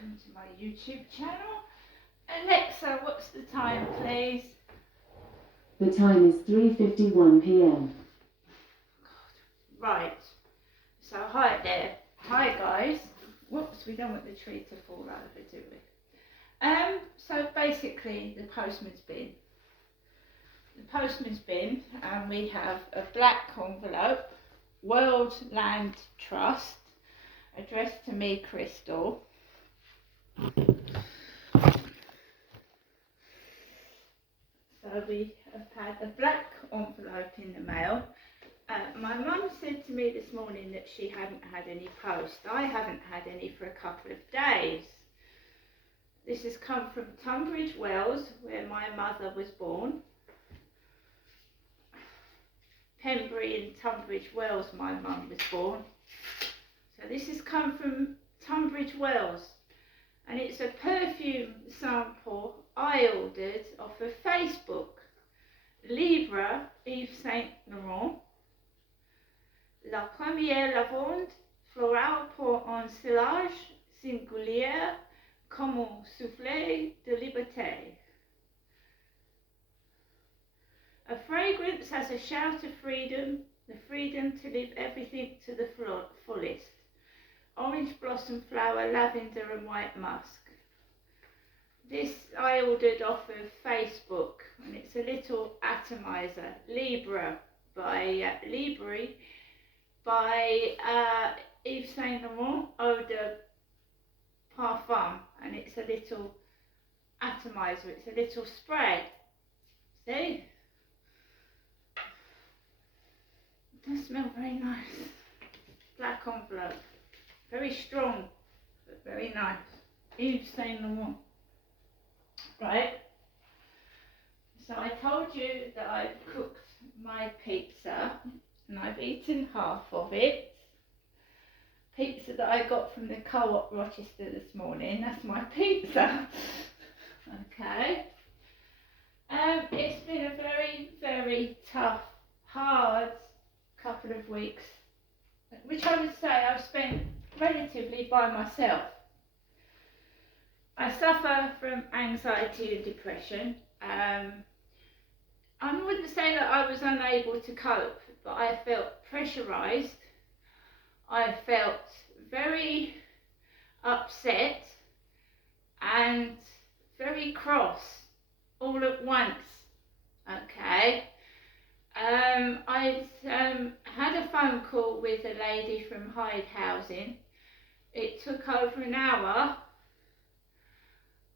welcome to my YouTube channel. Alexa, what's the time, please? The time is 3:51 p.m. Right, so hi there. Hi guys. Whoops, we don't want the tree to fall over, do we? So basically the postman's bin. And we have a black envelope, World Land Trust, addressed to me, Crystal. So we have had a black envelope in the mail. My mum said to me this morning that she hadn't had any post. I haven't had any for a couple of days. This has come from Tunbridge Wells, where my mother was born. Pembury in Tunbridge Wells, my mum was born. So this has come from Tunbridge Wells, and it's a perfume sample I ordered off of Facebook. Libre Yves Saint Laurent. La première lavande florale pour un sillage singulier comme un soufflet de liberté. A fragrance as a shout of freedom, the freedom to live everything to the fullest. Orange blossom flower, lavender and white musk. This I ordered off of Facebook, and it's a little atomizer, Libre by Yves Saint Laurent Eau de Parfum, and it's a little atomizer, it's a little spray. See? It does smell very nice. Black envelope. Very strong, but very nice. Yves Saint Laurent. Right. So I told you that I've cooked my pizza, and I've eaten half of it. Pizza that I got from the Co-op Rochester this morning. That's my pizza. Okay. It's been a very, very tough, hard couple of weeks, which I would say I've spent relatively by myself. I suffer from anxiety and depression. I wouldn't say that I was unable to cope, but I felt pressurised. I felt very upset and very cross all at once. Okay. I had a phone call with a lady from Hyde Housing. It took over an hour,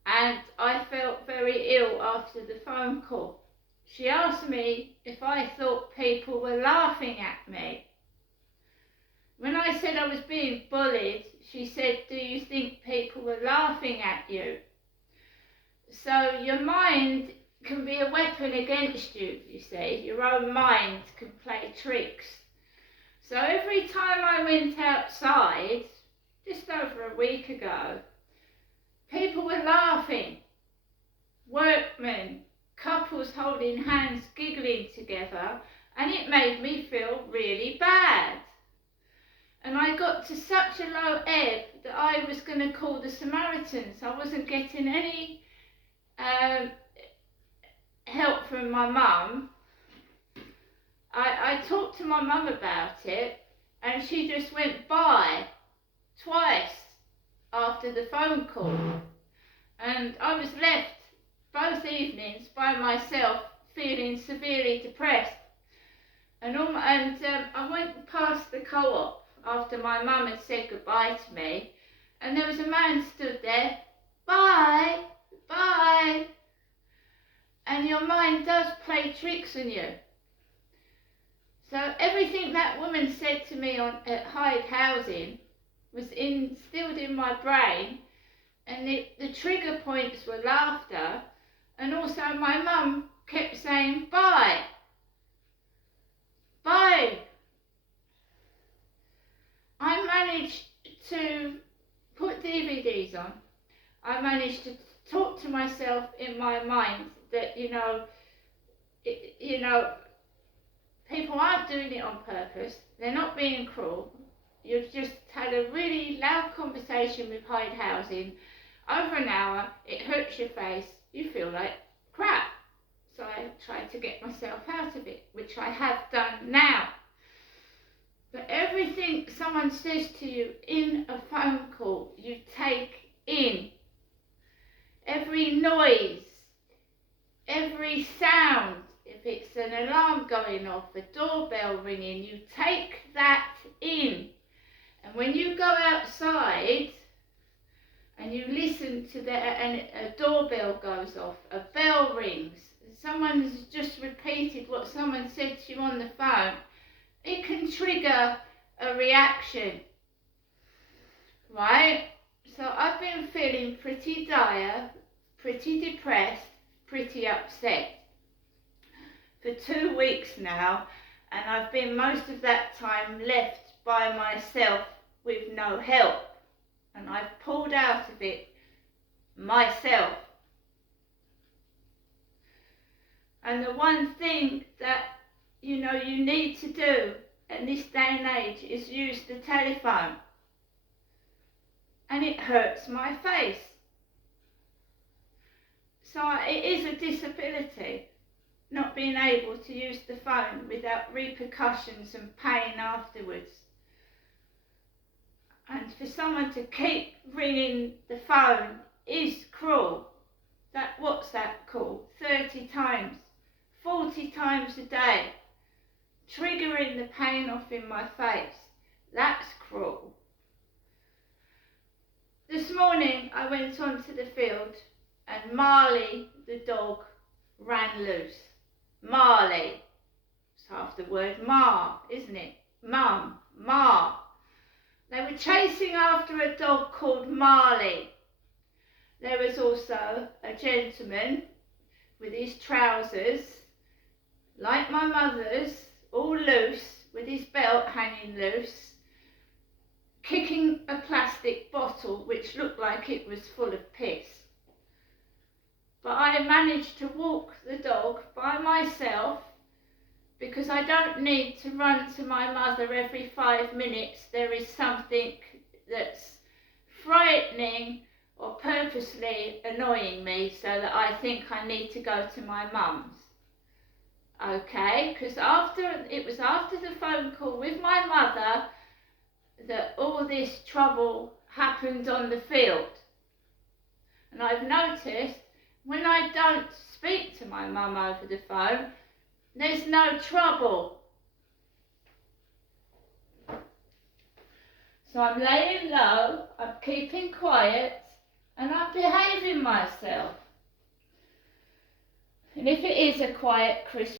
and I felt very ill after the phone call. She asked me if I thought people were laughing at me. When I said I was being bullied, she said, "Do you think people were laughing at you?" So your mind can be a weapon against you, you see. Your own mind can play tricks. So every time I went outside, just over a week ago, people were laughing. Workmen, couples holding hands, giggling together, and it made me feel really bad. And I got to such a low ebb that I was going to call the Samaritans. I wasn't getting any help from my mum. I talked to my mum about it, and she just went by twice after the phone call, and I was left both evenings by myself, feeling severely depressed. And I went past the Co-op after my mum had said goodbye to me, and there was a man stood there. Bye, bye. And your mind does play tricks on you. So everything that woman said to me at Hyde Housing was instilled in my brain, and the trigger points were laughter, and also my mum kept saying bye, bye. I managed to put DVDs on. I managed to talk to myself in my mind that, people aren't doing it on purpose. They're not being cruel. You've just had a really loud conversation with Hyde Housing, Over an hour, it hurts your face, you feel like crap. So I try to get myself out of it, which I have done now. But everything someone says to you in a phone call, you take in. Every noise, every sound, if it's an alarm going off, a doorbell ringing, you take that in. And when you go outside and you listen to and a doorbell goes off, a bell rings, someone's just repeated what someone said to you on the phone, it can trigger a reaction, right? So I've been feeling pretty dire, pretty depressed, pretty upset for 2 weeks now, and I've been most of that time left by myself with no help, and I've pulled out of it myself. And the one thing that you need to do in this day and age is use the telephone, and it hurts my face. So it is a disability, not being able to use the phone without repercussions and pain afterwards. And for someone to keep ringing the phone is cruel. That WhatsApp call 30 times, 40 times a day, triggering the pain off in my face, that's cruel. This morning I went onto the field and Marley, the dog, ran loose. Marley, it's half the word ma, isn't it? Mum, ma. They were chasing after a dog called Marley. There was also a gentleman with his trousers, like my mother's, all loose, with his belt hanging loose, kicking a plastic bottle which looked like it was full of piss. But I managed to walk the dog by myself because I don't need to run to my mother every 5 minutes. There is something that's frightening or purposely annoying me so that I think I need to go to my mum's. Okay, because it was after the phone call with my mother that all this trouble happened on the field. And I've noticed when I don't speak to my mum over the phone, there's no trouble. So I'm laying low, I'm keeping quiet, and I'm behaving myself. And if it is a quiet Christmas,